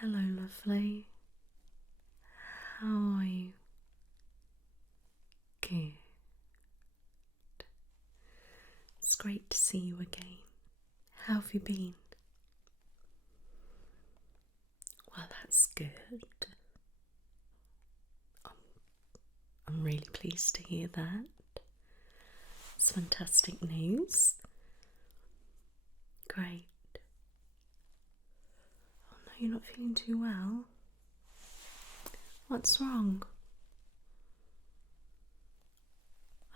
Hello, lovely. How are you? Good. It's great to see you again. How have you been? Well, that's good. I'm really pleased to hear that. It's fantastic news. Great. Oh no, you're not feeling too well. What's wrong?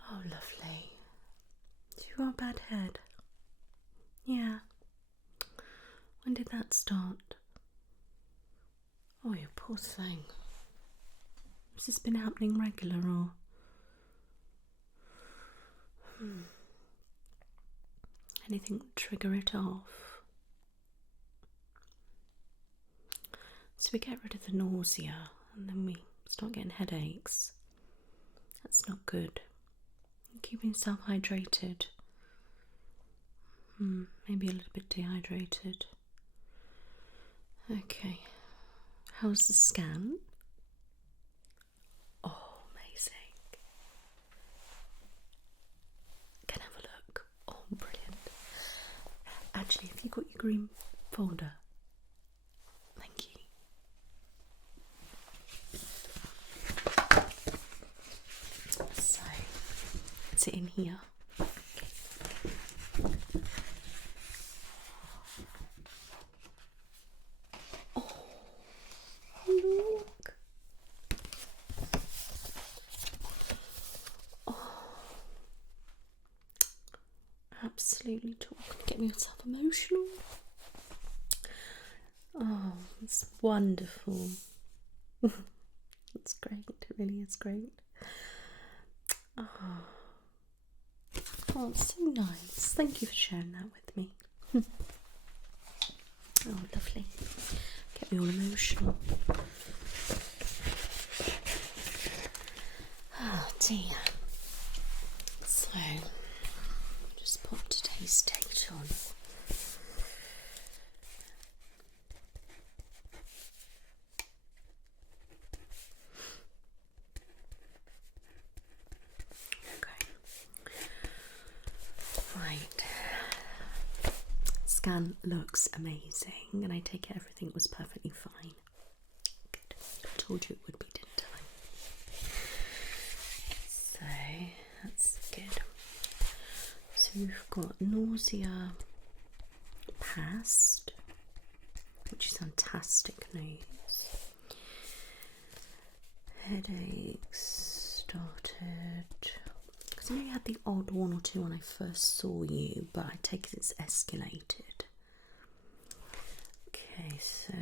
Oh, lovely. So you got a bad head? Yeah. When did that start? Oh, you poor thing. Has this been happening regular or? Anything trigger it off? So we get rid of the nausea and then we start getting headaches. That's not good. Keeping yourself hydrated. Maybe a little bit dehydrated. Okay. How's the scan? Oh, amazing. Can I have a look? Oh, brilliant. Actually, have you got your green folder? Thank you. So, is it in here? Oh, look. Oh, absolutely talking, getting yourself emotional. Oh, it's wonderful. It's great, it really is great. Oh, it's so nice. Thank you for sharing that with me. Oh, lovely. Get me all emotional. Oh dear. So, just put today's date on. Right. Scan looks amazing, and I take it everything was perfectly fine. Good. I told you it would be, didn't I? So that's good. So we've got nausea passed, which is fantastic news. Headaches started. Because I know you had the odd one or two when I first saw you, but I take it it's escalated. Okay, so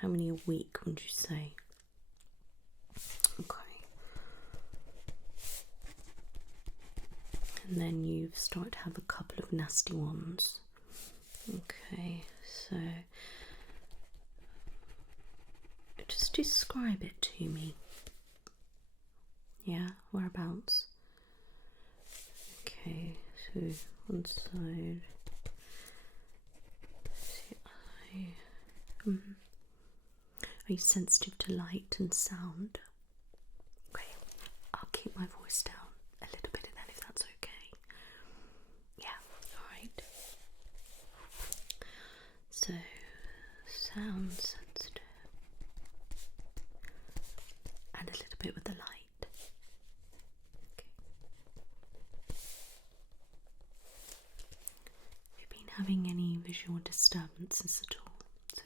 how many a week would you say? Okay. And then you've started to have a couple of nasty ones. Okay, so just describe it to me. Yeah, whereabouts? Okay, so one side. See, Are you sensitive to light and sound? Okay, I'll keep my voice down a little bit then if that's okay. Yeah, alright. So, sound sensitive. And a little bit with the light. Okay. Have you been having any visual disturbances at all? So,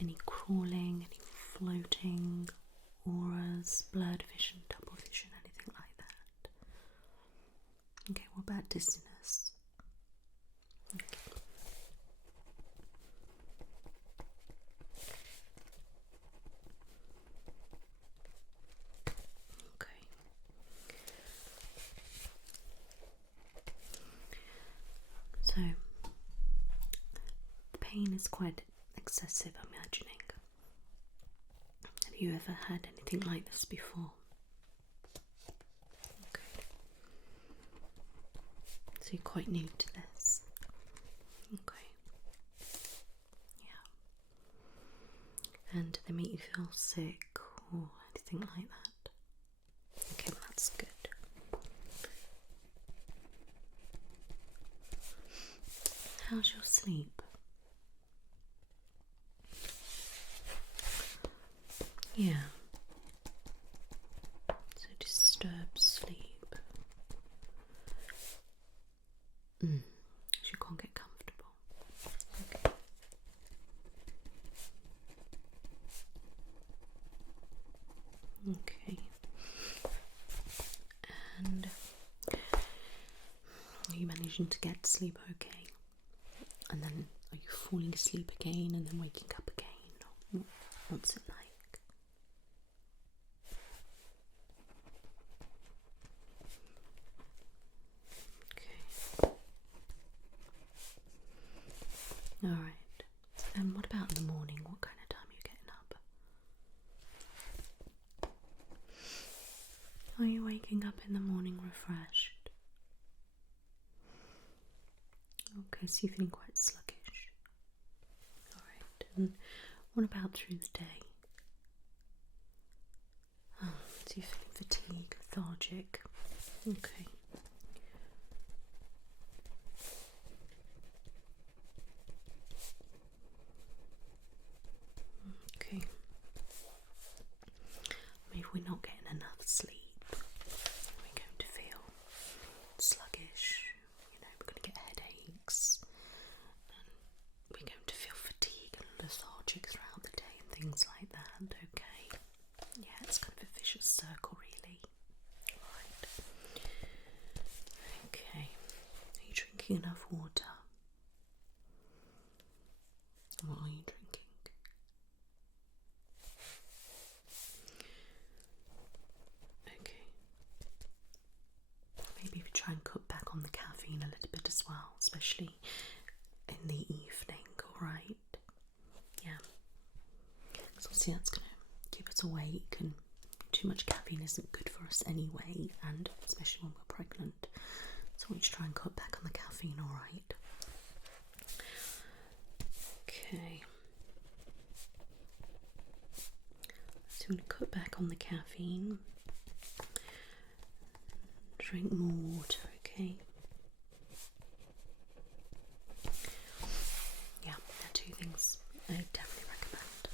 any crawling, any floating, auras, blurred vision, double vision, anything like that? Okay, what about dizziness? Okay. Okay. So, the pain is quite excessive, I'm imagining. Have you ever had anything like this before? Okay. So you're quite new to this? Okay. Yeah. feel sick or anything like that? Okay, well, that's good. How's your sleep? Yeah. So disturbed sleep. So you can't get comfortable. Okay. Okay. And are you managing to get to sleep okay? And then are you falling asleep again and then waking up again? Or what's it like? Okay. Alright. And what about in the morning? What kind of time are you getting up? Are you waking up in the morning refreshed? Okay, so you're feeling quite sluggish. Alright, and what about through the day? Oh, so you're feeling fatigued, lethargic. Okay. Okay. I mean, if we're not getting enough sleep, we're going to feel sluggish, we're going to get headaches, and we're going to feel fatigue and lethargic throughout the day and things like that, okay? Yeah, it's kind of a vicious circle, really. Right. Okay. Are you drinking enough water? What are you drinking? Okay. Maybe if you try and cut back on the caffeine a little bit as well, especially in the evening, alright? Yeah. Because obviously that's going to keep us awake, and too much caffeine isn't good for us anyway, and especially when we're pregnant. So we should try and cut back on the caffeine, alright? Okay. So I'm going to cut back on the caffeine. Drink more water, okay? Yeah, there are two things I definitely recommend.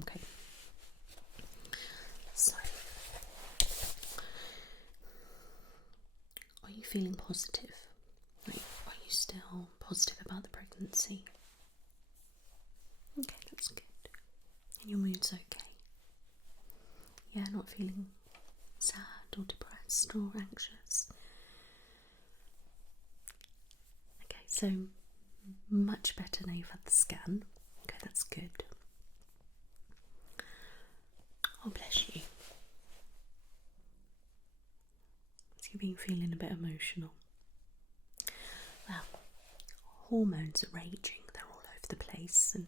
Okay. So, are you feeling positive? Are you still positive about the pregnancy? Okay, that's good. And your mood's okay? Yeah, not feeling sad or depressed or anxious? Okay, so much better now you've had the scan. Okay, that's good. Oh, bless you. So you've been feeling a bit emotional. Well, hormones are raging, they're all over the place, and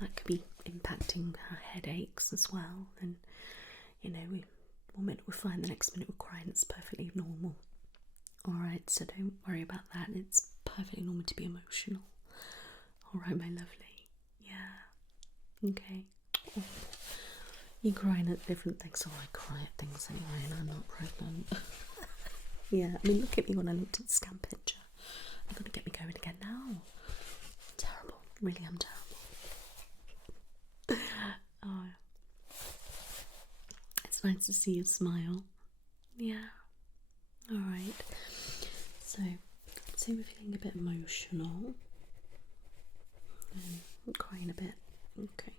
that could be impacting her headaches as well. And one minute we're fine, the next minute we're crying. It's perfectly normal. Alright, so don't worry about that. It's perfectly normal to be emotional. Alright, my lovely. Yeah. Okay. Oh. You're crying at different things. Oh, I cry at things anyway, and I'm not pregnant. Yeah, I mean, look at me when I looked at the scan picture. You're going to get me going again now. Terrible. Really, I'm terrible. Oh, it's nice to see you smile. Yeah. Alright. So we're feeling a bit emotional. Crying a bit. Okay.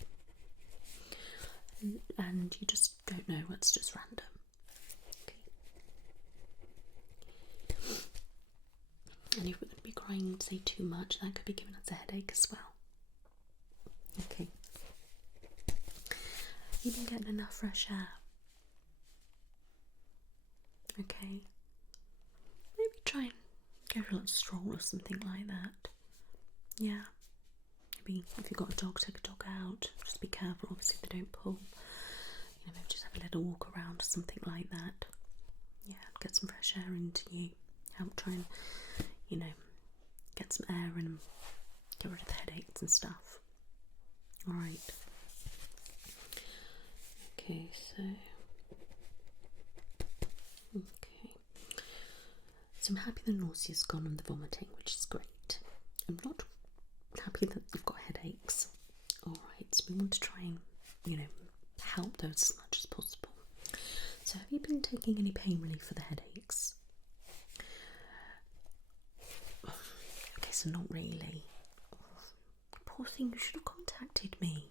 And you just don't know, it's just random. Okay. And if we're going to be crying, say too much, that could be giving us a headache as well. Okay. You've been getting enough fresh air. Okay. Maybe try and go for a little stroll or something like that. Yeah. Maybe if you've got a dog, take a dog out. Just be careful, obviously they don't pull. Maybe just have a little walk around or something like that. Yeah, get some fresh air into you. Help try and, get some air in and get rid of the headaches and stuff. Alright. Okay, so I'm happy the nausea's gone and the vomiting, which is great. I'm not happy that you've got headaches. Alright, so we want to try and, help those as much as possible. So have you been taking any pain relief for the headaches? Okay, so not really. Poor thing, you should have contacted me.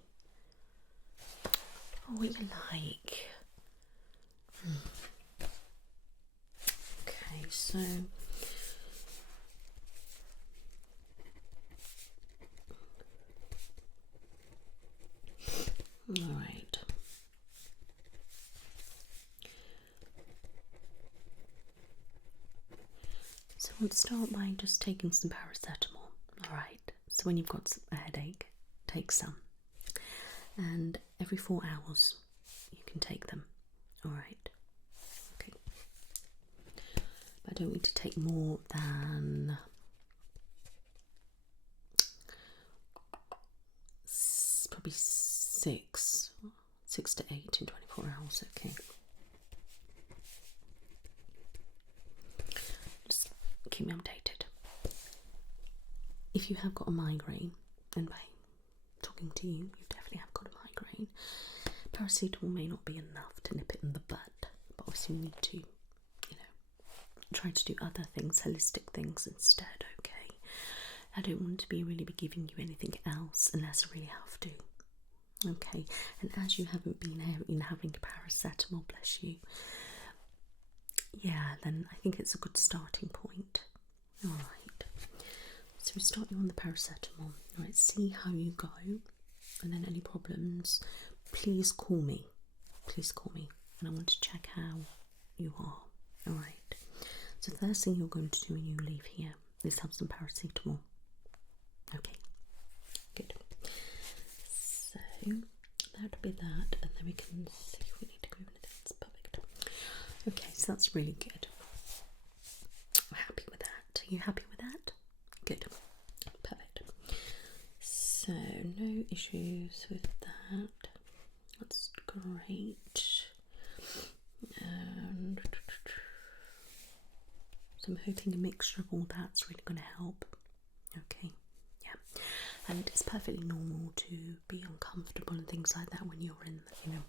Oh, what you like? Okay, so all right. So we'll start by just taking some paracetamol. All right. So when you've got a headache, take some, and every 4 hours you can take them. All right. Okay. But I don't need to take more than probably 6 to 8 in 24 hours. Okay. Just keep me updated. If you have got a migraine, and by talking to you, you definitely have got a migraine, paracetamol may not be enough to nip it in the bud, but obviously you need to, try to do other things, holistic things instead, okay? I don't want to really be giving you anything else unless I really have to, okay? And as you haven't been having paracetamol, bless you, yeah, then I think it's a good starting point. All right, so we start you on the paracetamol. All right, see how you go, and then any problems, please call me. Please call me, and I want to check how you are. All right. So the first thing you're going to do when you leave here is have some paracetamol. Okay, good. So that'll be that, and then we can see if we need to go over anything. That's perfect. Okay, so that's really good. I'm happy with that. Are you happy with that? Good. Perfect. So no issues with that. That's great. And so I'm hoping a mixture of all that's really going to help. Okay, yeah. And it's perfectly normal to be uncomfortable and things like that when you're in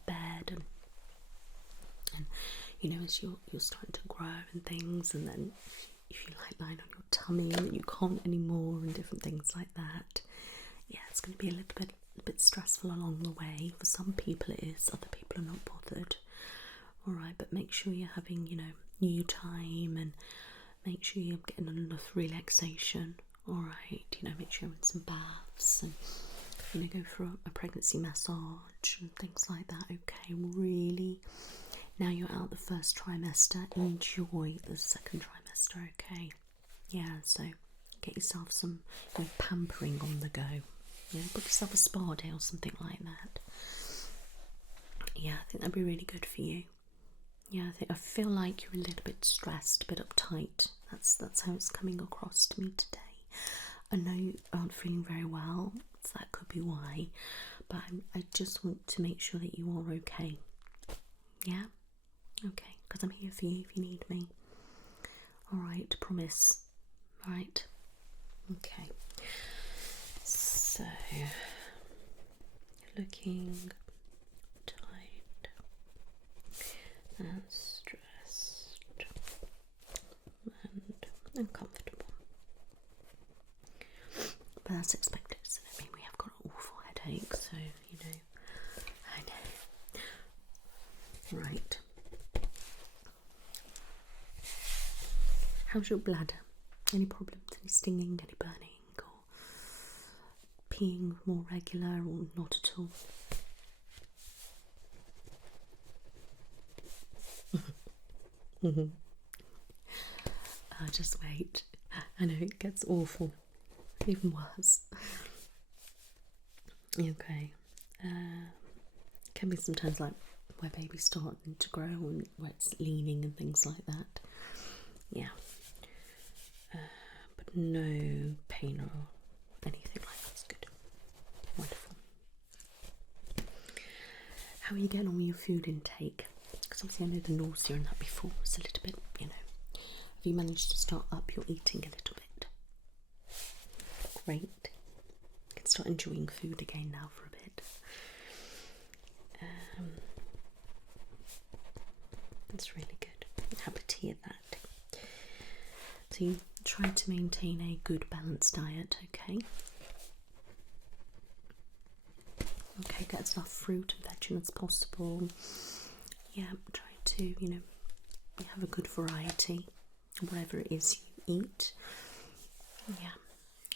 bed and as you're starting to grow and things, and then if you like lying on your tummy and you can't anymore and different things like that. Yeah, it's going to be a bit stressful along the way. For some people it is, other people are not bothered. Alright, but make sure you're having, you time, and make sure you're getting enough relaxation. Alright, make sure you're in some baths and, go for a pregnancy massage and things like that. Okay, really, now you're out the first trimester, enjoy the second trimester, okay? Yeah, so get yourself some pampering on the go. Book yourself a spa day or something like that. Yeah, I think that'd be really good for you. Yeah, I feel like you're a little bit stressed, a bit uptight. That's how it's coming across to me today. I know you aren't feeling very well, so that could be why. But I just want to make sure that you are okay. Yeah? Okay, because I'm here for you if you need me. Alright, promise. Alright? Okay. So, looking tired and stressed and uncomfortable. But that's expected, isn't it? I mean, we have got an awful headache, so, I know. Right. How's your bladder? Any problems? Any stinging? Any burning? Or peeing more regular, or not at all? Just wait. I know it gets awful. Even worse. Okay. Can be sometimes like where baby's starting to grow and where it's leaning and things like that. Yeah. But no pain or anything like that's good. Wonderful. how are you getting on with your food intake? Because obviously I know the nausea and that before was a little bit, you know. Have you managed to start up your eating a little bit? Great. You can start enjoying food again now for a bit. That's really good. Happy to hear that. So you try to maintain a good balanced diet, okay? Okay, get as much fruit and veg as possible. Yeah, try to, you know, have a good variety, whatever it is you eat. Yeah,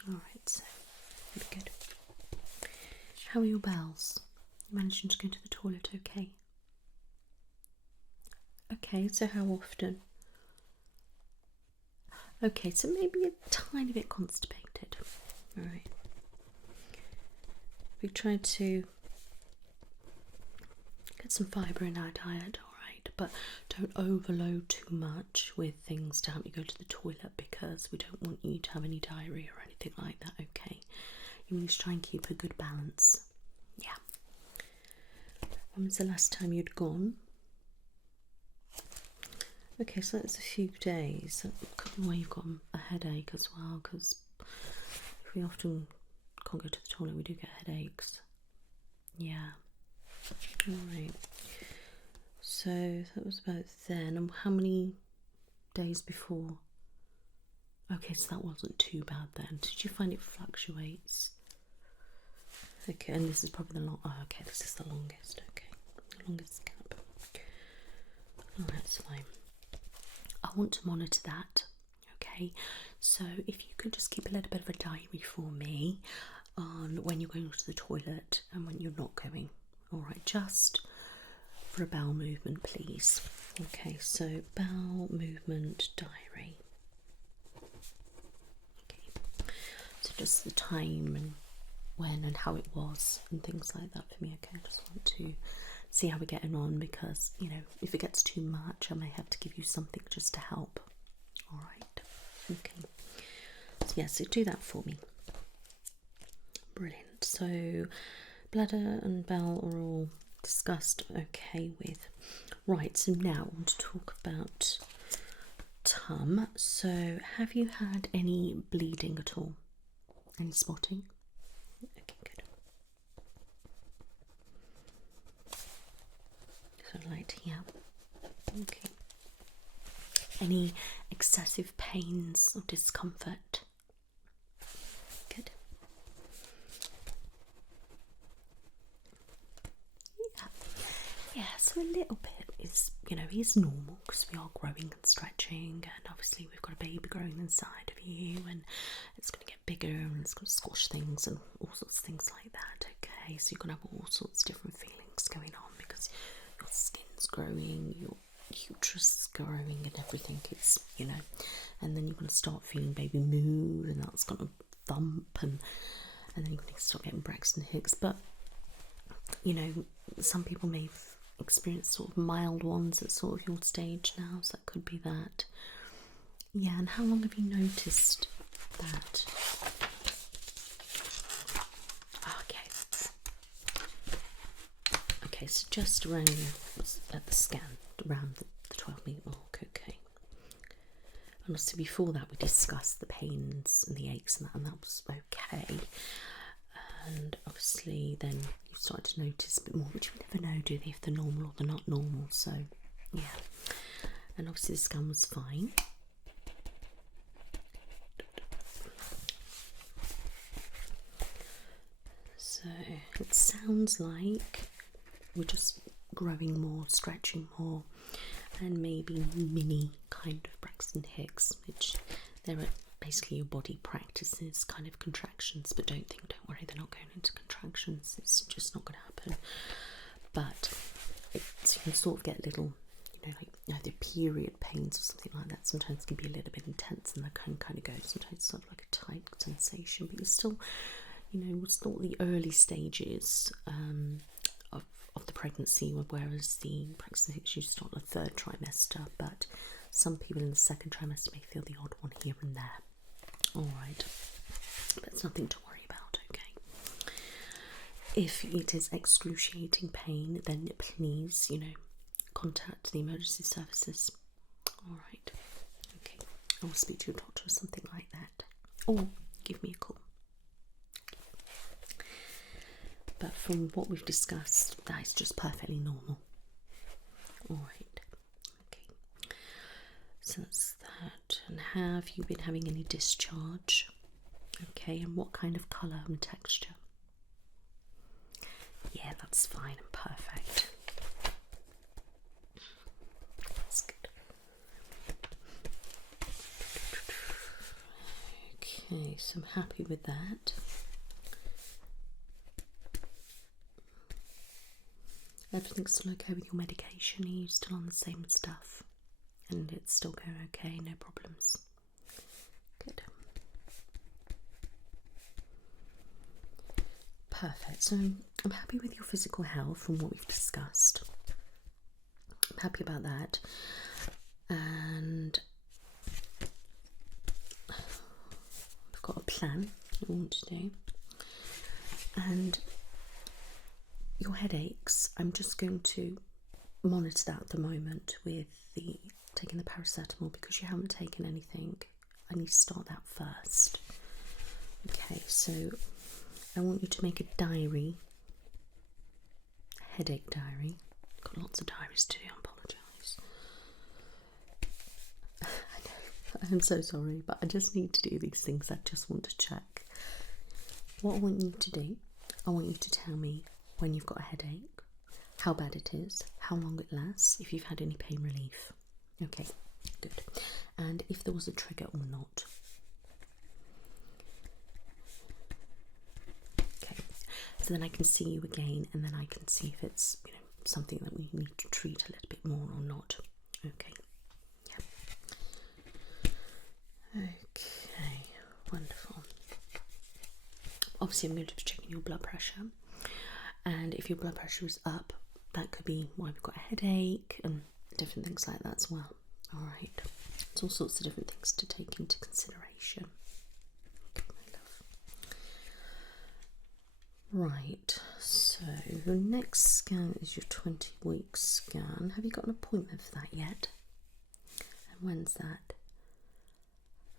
alright, so very good. How are your bowels? You managing to go to the toilet okay? Okay, so how often? Okay, so maybe a tiny bit constipated. Alright. We tried to get some fibre in our diet, alright, but don't overload too much with things to help you go to the toilet because we don't want you to have any diarrhea or anything like that, okay? You need to try and keep a good balance. Yeah. When was the last time you'd gone? Okay, so that's a few days. That could be why you've got a headache as well, because we often can't go to the toilet, we do get headaches. Yeah. Alright. So that was about then. And how many days before? Okay, so that wasn't too bad then. Did you find it fluctuates? Okay, and this is probably the okay, this is the longest. Okay, the longest gap. Alright, that's fine. I want to monitor that. Okay, so if you could just keep a little bit of a diary for me on when you're going to the toilet and when you're not going. Alright, just for a bowel movement, please. Okay, so bowel movement diary. Okay, so just the time and when and how it was and things like that for me. Okay, I just want to see how we're getting on because, you know, if it gets too much, I may have to give you something just to help. Alright, okay. So yeah, so do that for me. Brilliant. So bladder and bowel are all discussed okay with. Right, so now I want to talk about tum. So have you had any bleeding at all? Any spotting? Okay, good. So light here. Okay. Any excessive pains or discomfort? Good. Yeah, so a little bit is, you know, is normal because we are growing and stretching, and obviously we've got a baby growing inside of you, and it's going to get bigger and it's going to squash things and all sorts of things like that. Okay, so you're going to have all sorts of different feelings going on because your skin's growing, your uterus is growing, and everything. It's, you know, and then you're going to start feeling baby move, and that's going to thump, and then you're going to start getting Braxton Hicks. But you know, some people may experience sort of mild ones at sort of your stage now, so that could be that. Yeah, and how long have you noticed that? Okay, so just around at the scan, around the 12-minute mark, okay. And also before that we discussed the pains and the aches and that was okay. And obviously then you started to notice a bit more, which you never know, do they, if they're normal or they're not normal. So yeah, and obviously the scan was fine. So it sounds like we're just growing more, stretching more, and maybe mini kind of Braxton Hicks, which they're basically your body practices kind of contractions, but don't worry, they're not going into contractions, it's just not going to happen. But you can sort of get little, you know, like either period pains or something like that. Sometimes it can be a little bit intense and they can kind of go, sometimes it's sort of like a tight sensation, but you're still, you know, it's not the early stages of the pregnancy, whereas the Braxton Hicks usually start in the third trimester, but some people in the second trimester may feel the odd one here and there. Alright, but it's nothing to worry about, okay. if it is excruciating pain, then please, contact the emergency services. All right. Okay. I will speak to your doctor or something like that. Or give me a call. But from what we've discussed, that is just perfectly normal. All right. Okay. So that's that. And have you been having any discharge? Okay. And what kind of colour and texture? Yeah, that's fine and perfect. That's good. Okay, so I'm happy with that. Everything's still okay with your medication? Are you still on the same stuff? And it's still going okay, no problems? Good. Perfect. So I'm happy with your physical health from what we've discussed. I'm happy about that. And I've got a plan I want to do. And your headaches, I'm just going to monitor that at the moment with taking the paracetamol, because you haven't taken anything. I need to start that first. Okay, so I want you to make a diary, a headache diary. Got lots of diaries to do, I apologise. I know, I'm so sorry, but I just need to do these things. I just want to check. What I want you to do, I want you to tell me when you've got a headache, how bad it is, how long it lasts, if you've had any pain relief. Okay, good. And if there was a trigger or not. Okay, so then I can see you again, and then I can see if it's something that we need to treat a little bit more or not. Okay. Yeah. Okay, wonderful. Obviously I'm going to be checking your blood pressure, and if your blood pressure is up, that could be why we've got a headache and different things like that as well. All right, it's all sorts of different things to take into consideration. Okay, my love. Right, so your next scan is your 20-week scan. Have you got an appointment for that yet? And when's that?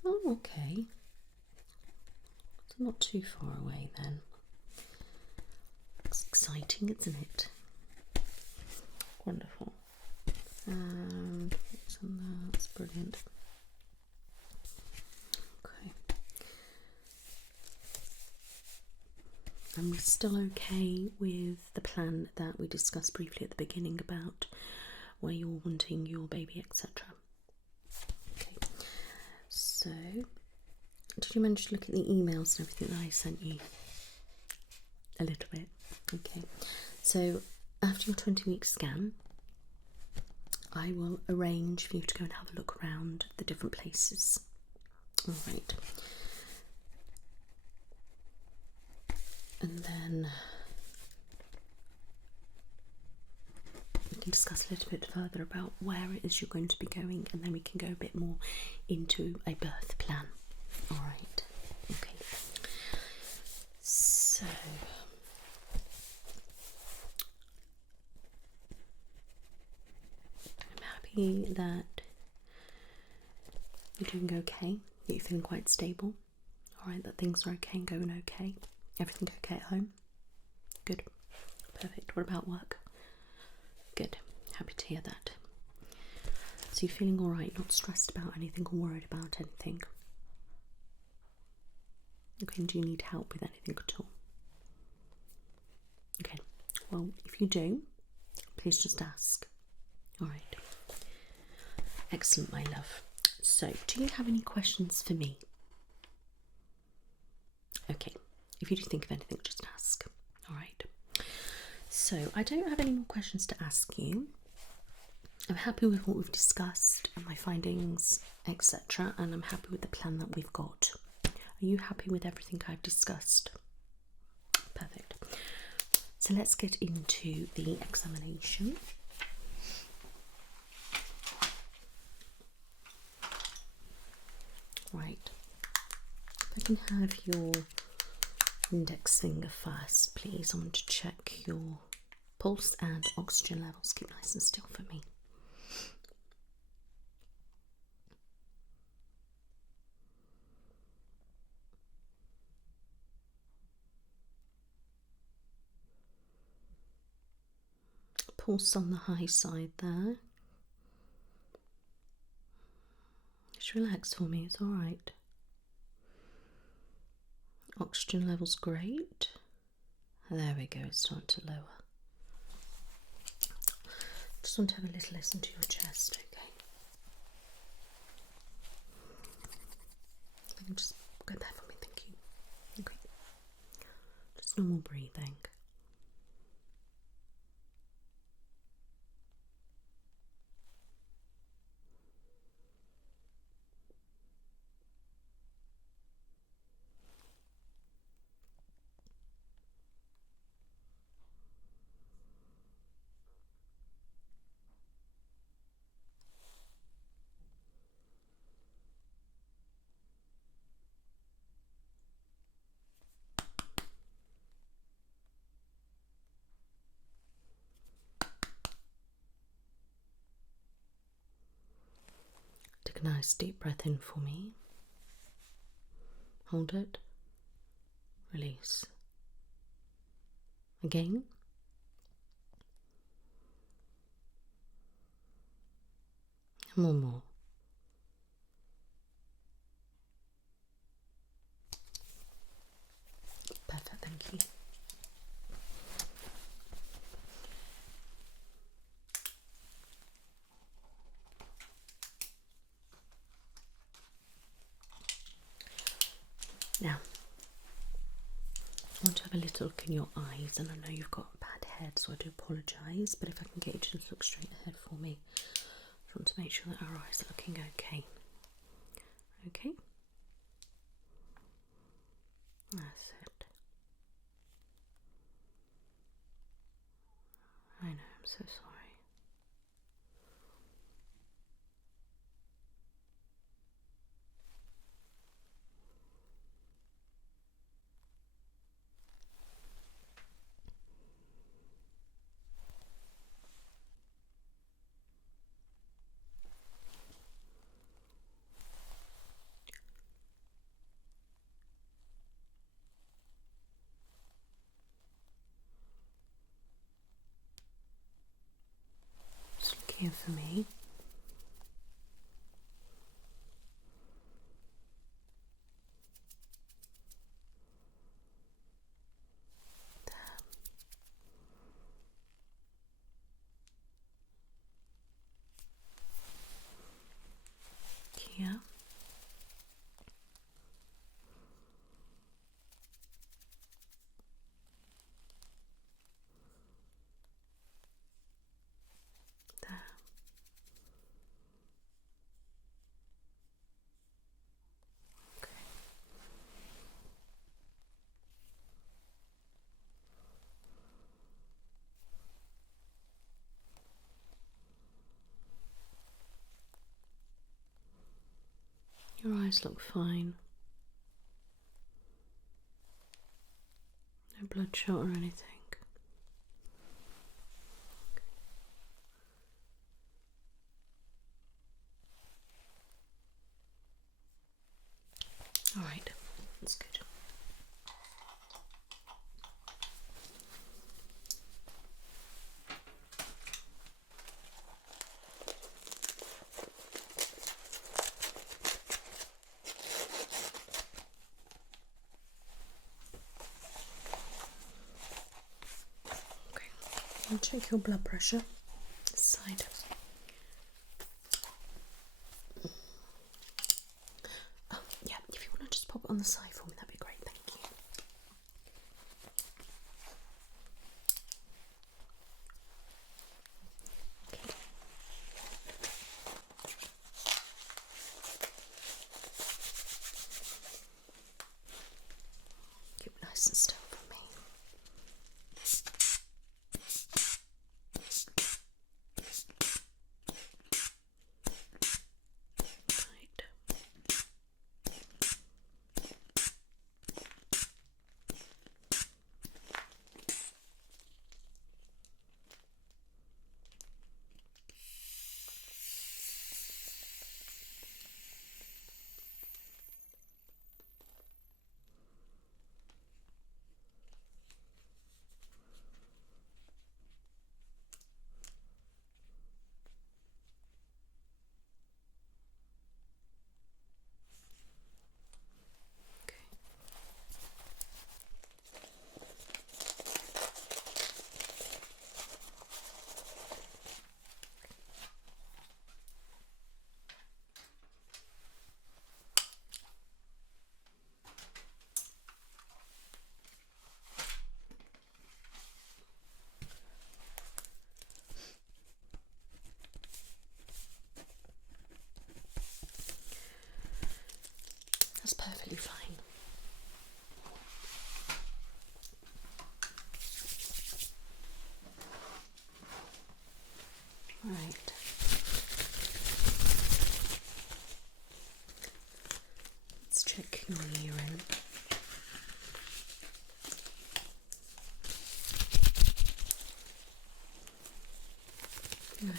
Oh, okay. It's not too far away then. It's exciting, isn't it? Wonderful. And what's on there? That's brilliant. Okay. And we're still okay with the plan that we discussed briefly at the beginning about where you're wanting your baby, etc. Okay. So, did you manage to look at the emails and everything that I sent you? A little bit. Okay. So, after your 20-week scan, I will arrange for you to go and have a look around the different places. All right. And then we can discuss a little bit further about where it is you're going to be going, and then we can go a bit more into a birth plan. All right. Okay. So I'm happy that you're doing okay, that you're feeling quite stable. All right, that things are okay and going okay. Everything okay at home? Good. Perfect. What about work? Good. Happy to hear that. So you're feeling all right, not stressed about anything or worried about anything? Okay, and do you need help with anything at all? Okay, well, if you do, please just ask. All right. Excellent, my love. So, do you have any questions for me? Okay, if you do think of anything, just ask. All right. So, I don't have any more questions to ask you. I'm happy with what we've discussed and my findings, etc. And I'm happy with the plan that we've got. Are you happy with everything I've discussed? Perfect. So let's get into the examination. Right. If I can have your Index finger first, please. I want to check your pulse and oxygen levels. Keep nice and still for me. Pulse on the high side there. Just relax for me, it's alright. Oxygen levels great. There we go, it's starting to lower. Just want to have a little listen to your chest, okay? You can just go there for me, thank you. Okay. Just normal breathing. Take a nice deep breath in for me. Hold it. Release. Again. And one more. Perfect, thank you. Now, I want to have a little look in your eyes, and I know you've got a bad head, so I do apologise, but if I can get you to just look straight ahead for me, I just want to make sure that our eyes are looking okay. Okay? That's it. I know, I'm so sorry. Just look here for me. Here. There. Okay. Your eyes look fine. No bloodshot or anything. Alright, that's good. Okay, I'll check your blood pressure. This side. Oh, yeah, if you want to just pop it on the side for me, that'd be great, thank you. Okay. Keep nice and still for me. Right. That's perfectly fine. Right. Let's check your urine. Right.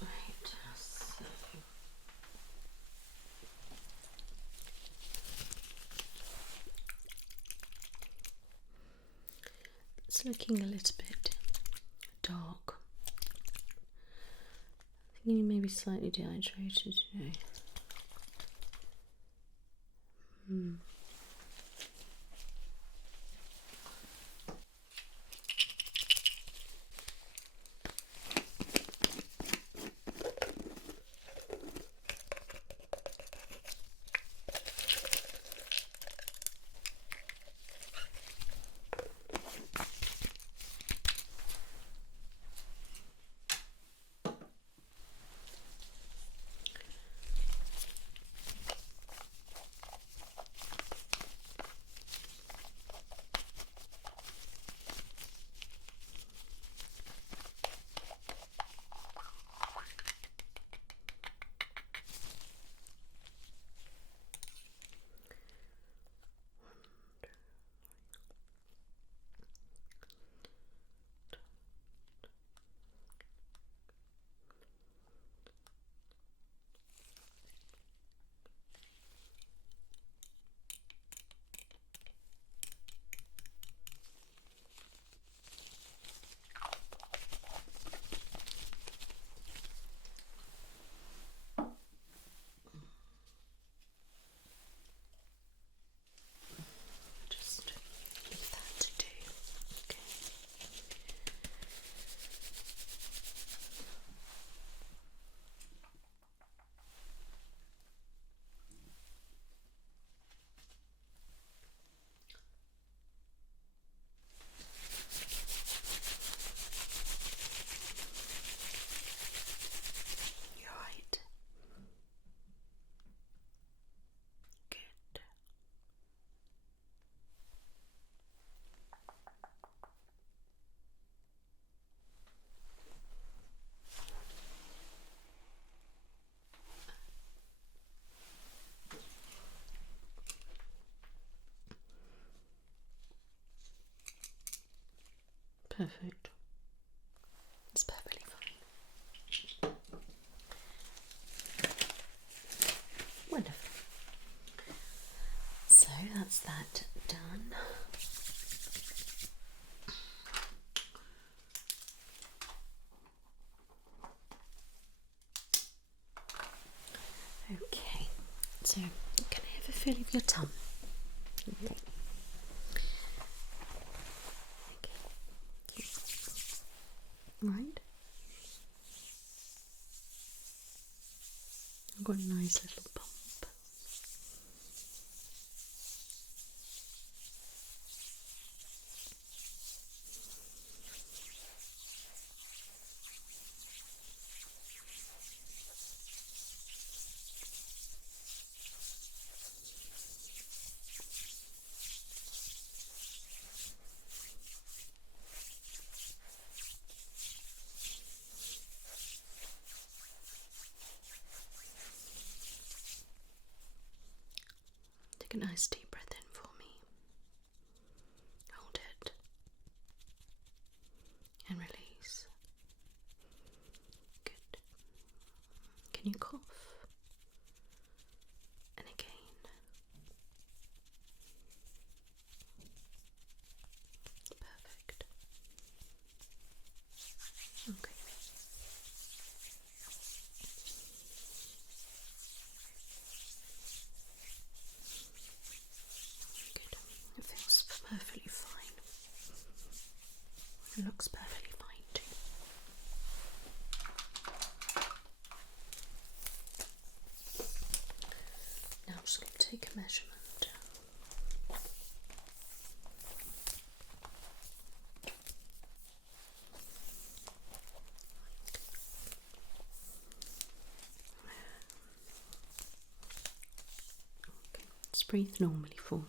Right, so it's looking a little bit dark. I think you may be slightly dehydrated, you know. Just leave that to do. Okay. You're right. Good. Perfect. It's perfectly fine. Wonderful. So that's that done. Okay, so can I have a feel of your tongue? Okay. Okay. Right. I've got a nice little bump. Take a nice deep breath in for me. Hold it. And release. Good. Can you cough? And again. Perfect. Okay. Good. It feels perfectly fine. It looks perfectly fine too. Now I'm just going to take a measurement. breathe normally for me.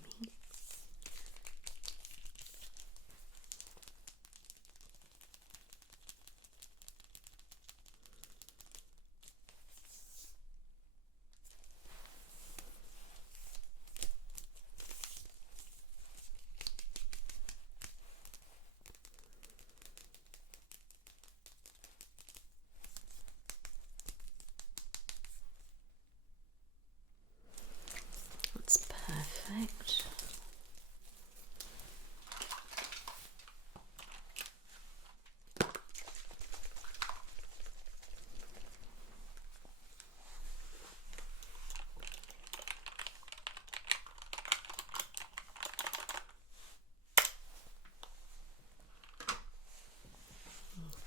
That's perfect.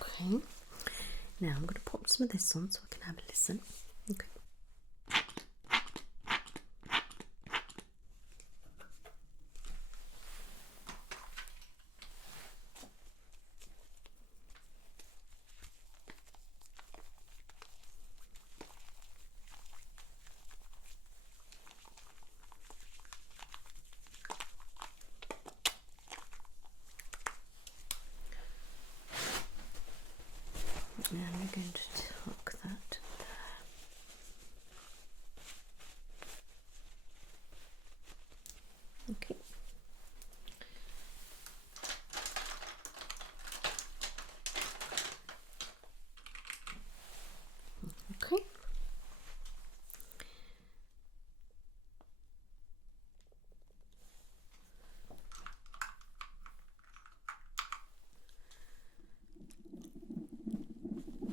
Okay, now I'm going to pop some of this on so I can have a listen. Okay. Now we're going to tuck that there. Okay. Okay.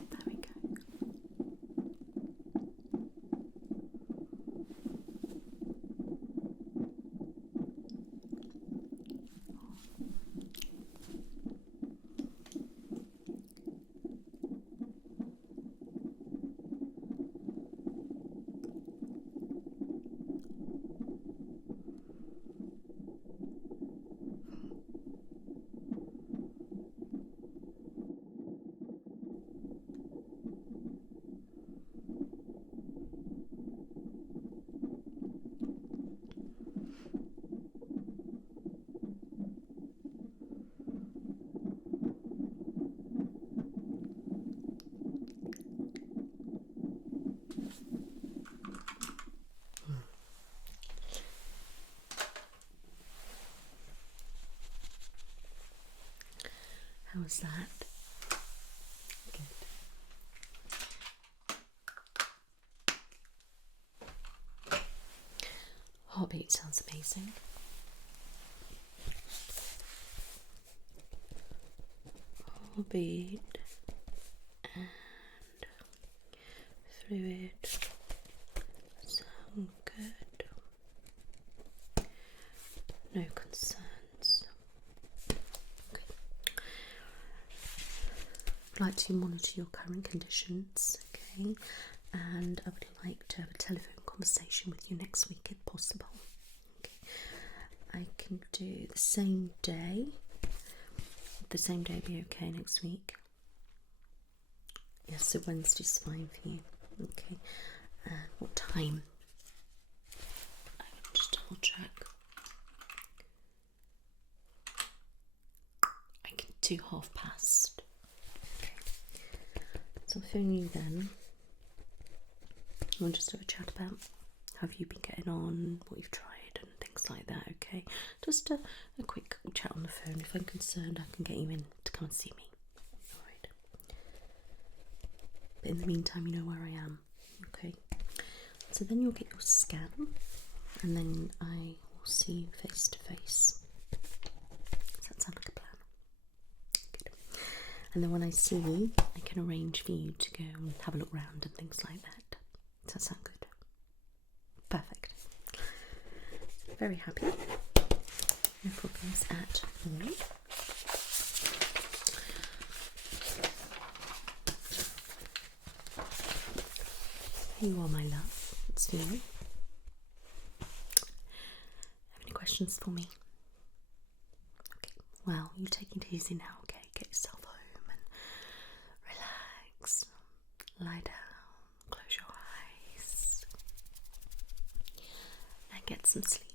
There we go. How was that? Good. Heartbeat sounds amazing. Heartbeat and fluid sound good. No concerns. Okay. I'd like to monitor your current conditions, okay, and I would like to have a telephone conversation with you next week if possible. Okay. I can do the same day. Would the same day be okay next week? Yes, so Wednesday's fine for you. Okay. What time? I will just double check. I can do past. Okay. So I'll phone you then. We'll just have a chat about how have you been getting on, what you've tried and things like that, okay? Just a quick chat on the phone. If I'm concerned, I can get you in to come and see me. Alright. But in the meantime, you know where I am, okay? So then you'll get your scan and then I will see you face to face. Does that sound like a plan? Good. And then when I see you, I can arrange for you to go and have a look round and things like that. Does that sound good? Perfect. Very happy. No problems at all. Here you are, my love. It's you. Have any questions for me? Okay. Well, you take it easy now, okay? Get yourself home and relax. Lie down. Close your eyes. And get some sleep.